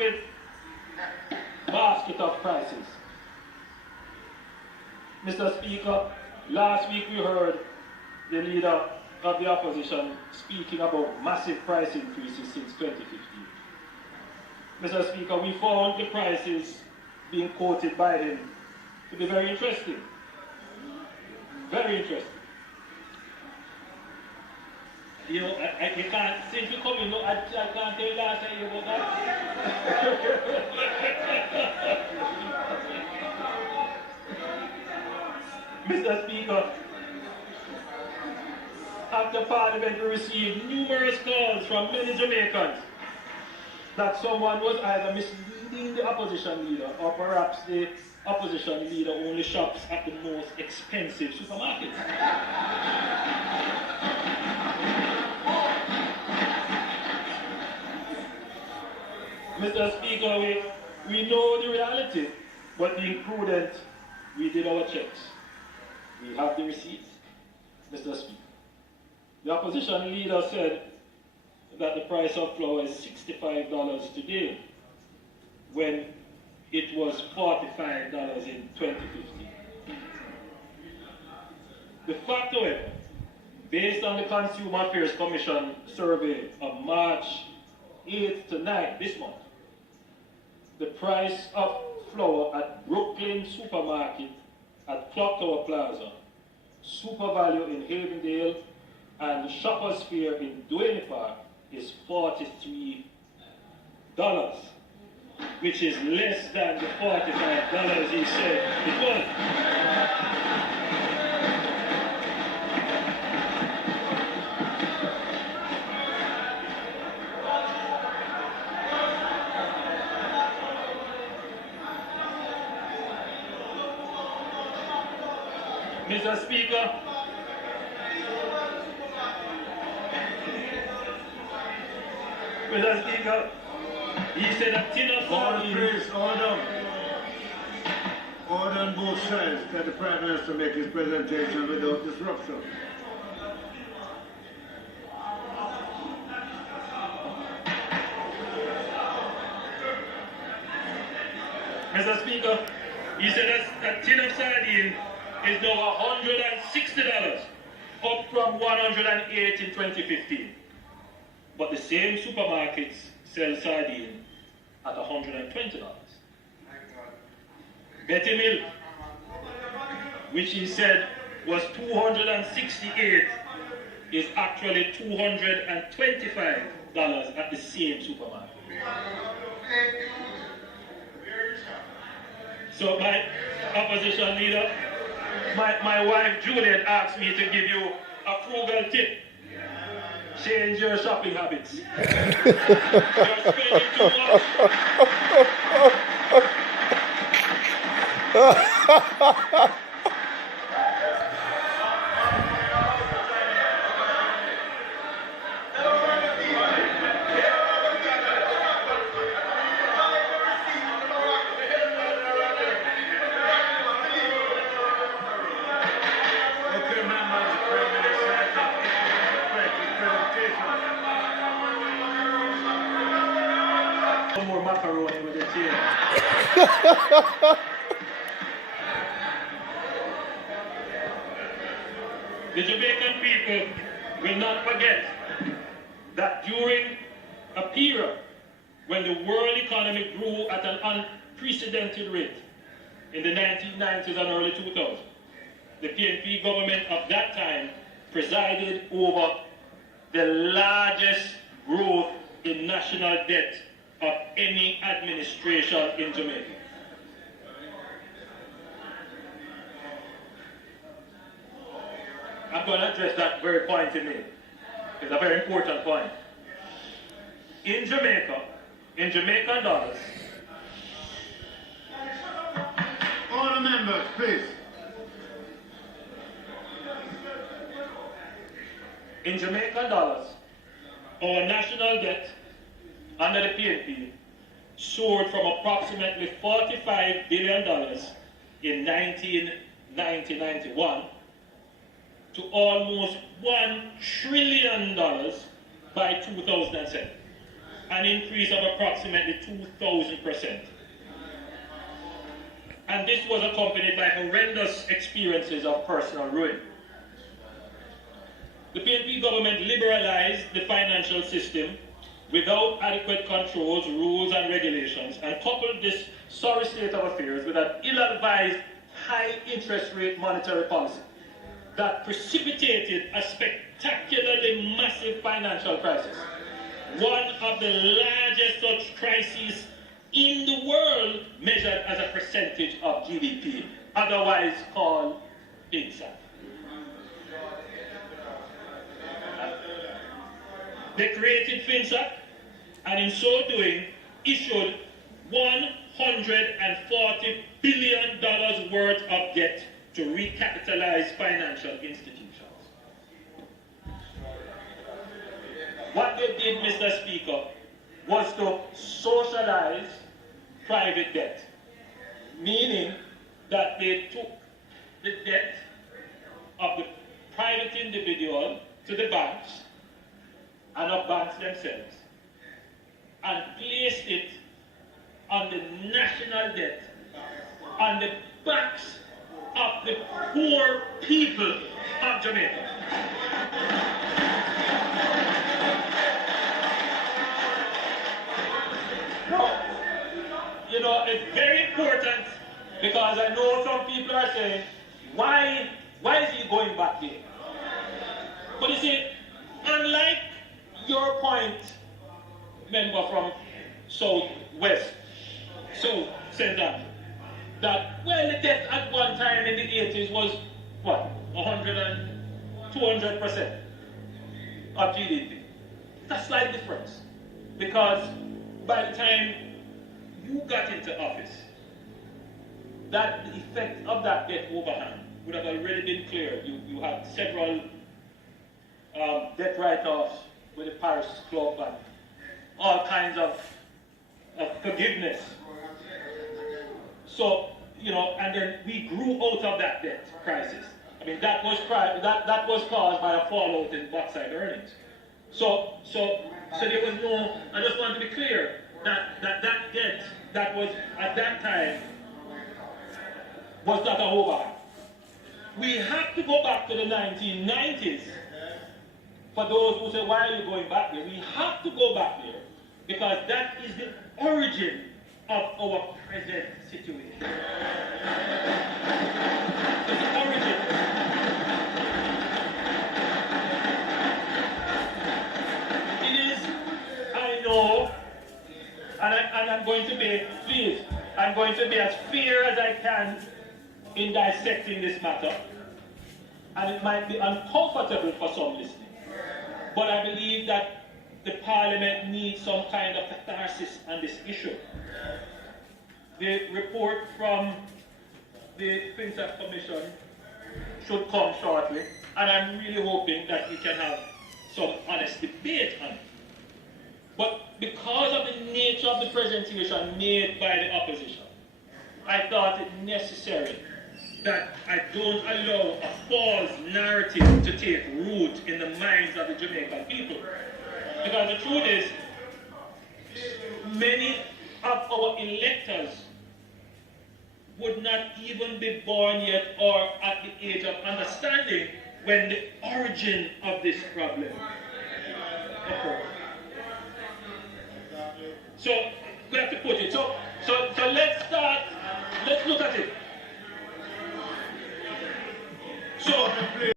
with basket of prices. Mr. Speaker, last week we heard the leader of the opposition speaking about massive price increases since 2015. Mr. Speaker, we found the prices being quoted by him to be very interesting. Very interesting. You know, you can't, since you come in, I can't tell you last time about that. Mr. Speaker, after Parliament we received numerous calls from many Jamaicans that someone was either misleading the opposition leader or perhaps the opposition leader only shops at the most expensive supermarkets. Mr. Speaker, we know the reality, but being prudent, we did our checks. We have the receipts. Mr. Speaker, the opposition leader said that the price of flour is $65 today, when it was $45 in 2015. The fact, however, based on the Consumer Affairs Commission survey of March 8th to 9th this month, the price of flour at Brooklyn Supermarket, at Clock Tower Plaza, Super Value in Havendale, and Shoppers Fair in Duane Park is $43, which is less than the $45 he said it was. Mr. Speaker, he said a tin of sardines. Please, order. Order on both sides. Let the Prime Minister make his presentation without disruption. Mr. Speaker, he said a tin of sardines is now $160, up from $108 in 2015. But the same supermarkets sell sardines at $120. Betty Milk, which he said was $268, is actually $225 at the same supermarket. So my opposition leader, my wife Juliet asked me to give you a frugal tip. Change your shopping habits. You're spending too much. More macaroni with the chair. The Jamaican people will not forget that during a period when the world economy grew at an unprecedented rate in the 1990s and early 2000s, the PNP government of that time presided over the largest growth in national debt of any administration in Jamaica. I'm going to address that very point in me. It's a very important point. In Jamaica, in Jamaican dollars. All the members, please. In Jamaican dollars, our national debt under the PNP soared from approximately $45 billion in 1990-91 to almost $1 trillion by 2007. an increase of approximately 2,000%. And this was accompanied by horrendous experiences of personal ruin. The PNP government liberalized the financial system without adequate controls, rules, and regulations, and coupled this sorry state of affairs with an ill-advised high interest rate monetary policy that precipitated a spectacularly massive financial crisis, one of the largest such crises in the world measured as a percentage of GDP, otherwise called INSA. They created FinSA, and in so doing, issued $140 billion worth of debt to recapitalize financial institutions. What they did, Mr. Speaker, was to socialize private debt, meaning that they took the debt of the private individual to the banks and of banks themselves and placed it on the national debt on the backs of the poor people of Jamaica. Now, you know, it's very important because I know some people are saying, why is he going back there? But you see, unlike your point, member from South Central, that, well, the debt at one time in the 80s was, what, 100 and 200% of GDP. That's a slight difference, because by the time you got into office, that the effect of that debt overhang would have already been clear. You had several debt write-offs with the Paris Club and all kinds of forgiveness. So, you know, and then we grew out of that debt crisis. I mean, that was caused by a fallout in bauxite earnings. So there was no, I just want to be clear that debt that was at that time was not a overhang. We have to go back to the 1990s. For those who say, why are you going back there? We have to go back there because that is the origin of our present situation. It's the origin. It is, I know, and I'm going to be, please, I'm going to be as fair as I can in dissecting this matter. And it might be uncomfortable for some listeners. But I believe that the Parliament needs some kind of catharsis on this issue. The report from the FinSA Commission should come shortly, and I'm really hoping that we can have some honest debate on it. But because of the nature of the presentation made by the opposition, I thought it necessary that I don't allow a false narrative to take root in the minds of the Jamaican people. Because the truth is, many of our electors would not even be born yet or at the age of understanding when the origin of this problem occurred. So we have to put it. So let's look at it. So